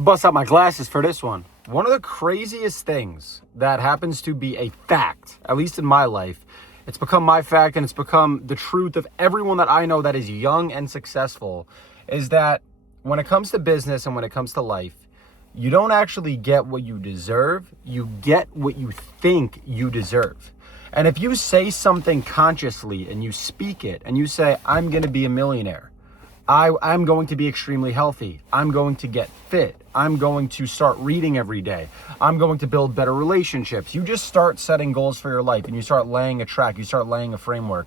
Bust out my glasses for this one. One of the craziest things that happens to be a fact, at least in my life, it's become my fact and it's become the truth of everyone that I know that is young and successful, is that when it comes to business and when it comes to life, you don't actually get what you deserve, you get what you think you deserve. And if you say something consciously and you speak it and you say, I'm going to be a millionaire, I'm going to be extremely healthy, I'm going to get fit, I'm going to start reading every day, I'm going to build better relationships. You just start setting goals for your life and you start laying a track, you start laying a framework.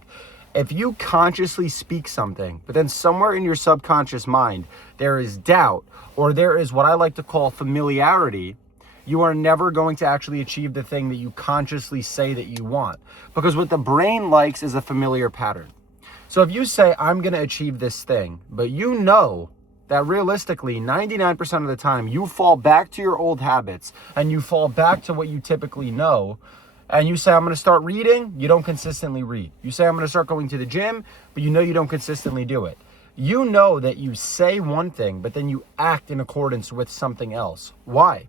If you consciously speak something, but then somewhere in your subconscious mind, there is doubt, or there is what I like to call familiarity, you are never going to actually achieve the thing that you consciously say that you want. Because what the brain likes is a familiar pattern. So if you say, I'm going to achieve this thing, but you know that realistically, 99% of the time, you fall back to your old habits and you fall back to what you typically know, and you say, I'm going to start reading, you don't consistently read. You say, I'm going to start going to the gym, but you know you don't consistently do it. You know that you say one thing, but then you act in accordance with something else. Why?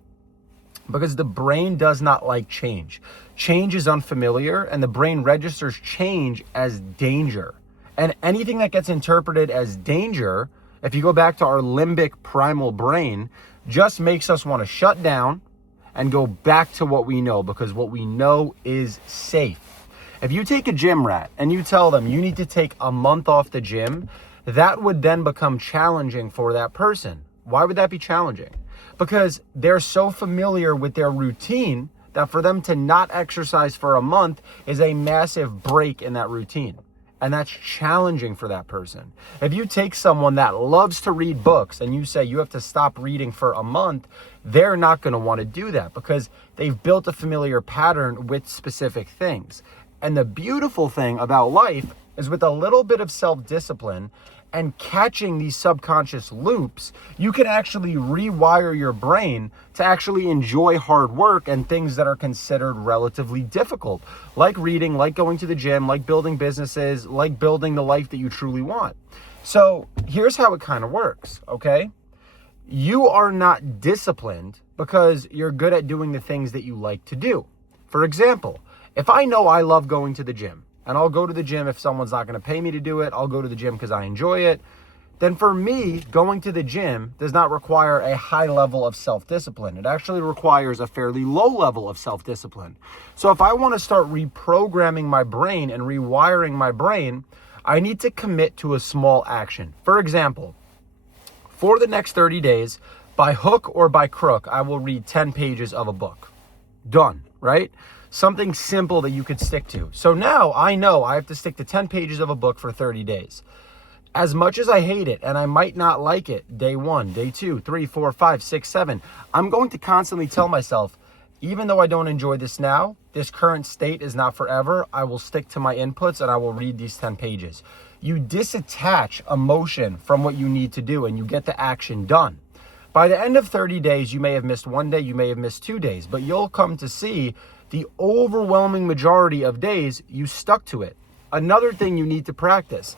Because the brain does not like change. Change is unfamiliar, and the brain registers change as danger. And anything that gets interpreted as danger, if you go back to our limbic primal brain, just makes us want to shut down and go back to what we know, because what we know is safe. If you take a gym rat and you tell them you need to take a month off the gym, that would then become challenging for that person. Why would that be challenging? Because they're so familiar with their routine that for them to not exercise for a month is a massive break in that routine. And that's challenging for that person. If you take someone that loves to read books and you say you have to stop reading for a month, they're not going to want to do that because they've built a familiar pattern with specific things. And the beautiful thing about life is with a little bit of self-discipline and catching these subconscious loops, you can actually rewire your brain to actually enjoy hard work and things that are considered relatively difficult, like reading, like going to the gym, like building businesses, like building the life that you truly want. So here's how it kind of works, okay? You are not disciplined because you're good at doing the things that you like to do. For example, if I know I love going to the gym, and I'll go to the gym if someone's not going to pay me to do it, I'll go to the gym because I enjoy it, then for me, going to the gym does not require a high level of self-discipline. It actually requires a fairly low level of self-discipline. So if I want to start reprogramming my brain and rewiring my brain, I need to commit to a small action. For example, for the next 30 days, by hook or by crook, I will read 10 pages of a book. Done, right? Something simple that you could stick to. So now I know I have to stick to 10 pages of a book for 30 days. As much as I hate it, and I might not like it, day 1, day 2, 3, 4, 5, 6, 7, I'm going to constantly tell myself, even though I don't enjoy this now, this current state is not forever, I will stick to my inputs and I will read these 10 pages. You disattach emotion from what you need to do and you get the action done. By the end of 30 days, you may have missed 1 day, you may have missed 2 days, but you'll come to see the overwhelming majority of days you stuck to it. Another thing you need to practice,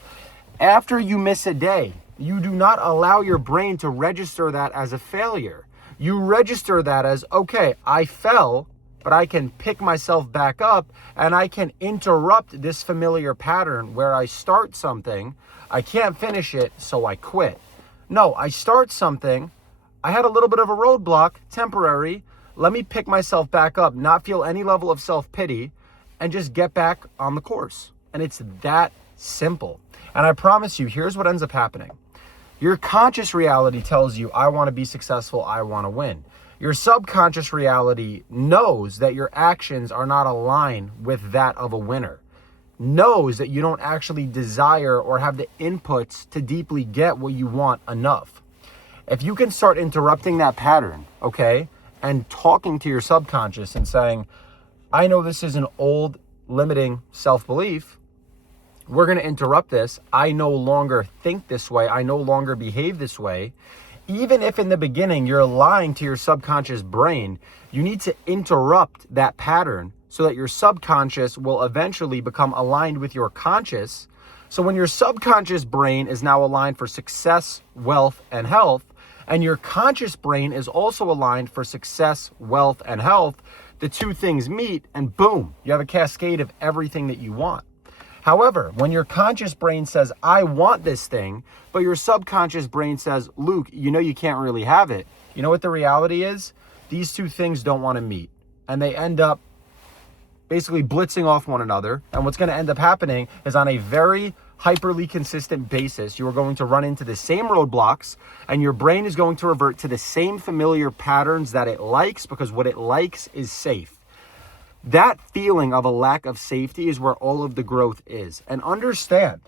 after you miss a day, you do not allow your brain to register that as a failure. You register that as, okay, I fell, but I can pick myself back up and I can interrupt this familiar pattern where I start something, I can't finish it, so I quit. No, I start something, I had a little bit of a roadblock, temporary, let me pick myself back up, not feel any level of self-pity, and just get back on the course. And it's that simple. And I promise you, here's what ends up happening. Your conscious reality tells you, I want to be successful, I want to win. Your subconscious reality knows that your actions are not aligned with that of a winner. Knows that you don't actually desire or have the inputs to deeply get what you want enough. If you can start interrupting that pattern, okay, and talking to your subconscious and saying, I know this is an old limiting self-belief. We're going to interrupt this. I no longer think this way. I no longer behave this way. Even if in the beginning you're lying to your subconscious brain, you need to interrupt that pattern so that your subconscious will eventually become aligned with your conscious. So when your subconscious brain is now aligned for success, wealth, and health, And your conscious brain is also aligned for success, wealth, and health. The two things meet and boom, you have a cascade of everything that you want. However, when your conscious brain says, I want this thing, but your subconscious brain says, Luke, you know you can't really have it. You know what the reality is? These two things don't want to meet. And they end up basically blitzing off one another. And what's going to end up happening is on a very hyperly consistent basis, you are going to run into the same roadblocks and your brain is going to revert to the same familiar patterns that it likes because what it likes is safe. That feeling of a lack of safety is where all of the growth is. And understand,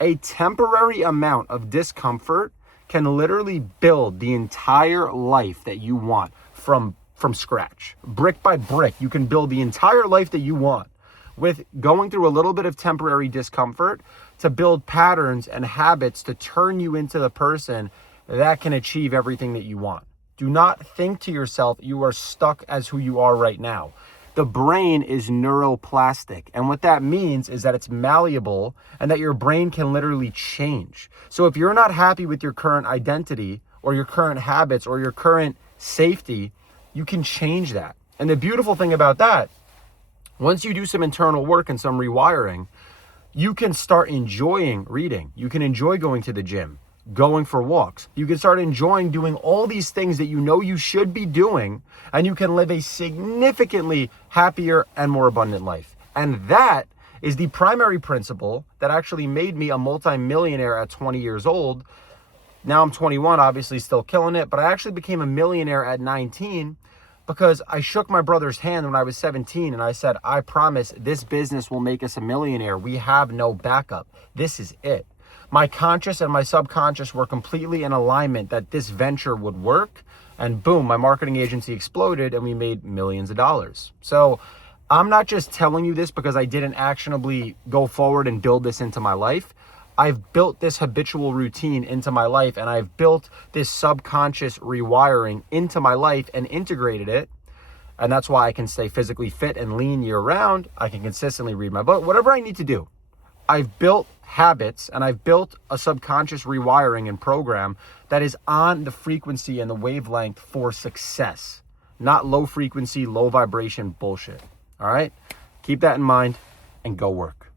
a temporary amount of discomfort can literally build the entire life that you want from scratch. Brick by brick, you can build the entire life that you want with going through a little bit of temporary discomfort to build patterns and habits to turn you into the person that can achieve everything that you want. Do not think to yourself you are stuck as who you are right now. The brain is neuroplastic. And what that means is that it's malleable and that your brain can literally change. So if you're not happy with your current identity or your current habits or your current safety, you can change that. And the beautiful thing about that, once you do some internal work and some rewiring, you can start enjoying reading. You can enjoy going to the gym, going for walks. You can start enjoying doing all these things that you know you should be doing, and you can live a significantly happier and more abundant life. And that is the primary principle that actually made me a multimillionaire at 20 years old. Now I'm 21, obviously still killing it, but I actually became a millionaire at 19 because I shook my brother's hand when I was 17 and I said, I promise this business will make us a millionaire. We have no backup. This is it. My conscious and my subconscious were completely in alignment that this venture would work. And boom, my marketing agency exploded and we made millions of dollars. So I'm not just telling you this because I didn't actionably go forward and build this into my life. I've built this habitual routine into my life and I've built this subconscious rewiring into my life and integrated it. And that's why I can stay physically fit and lean year round. I can consistently read my book, whatever I need to do. I've built habits and I've built a subconscious rewiring and program that is on the frequency and the wavelength for success, not low frequency, low vibration bullshit. All right? Keep that in mind and go work.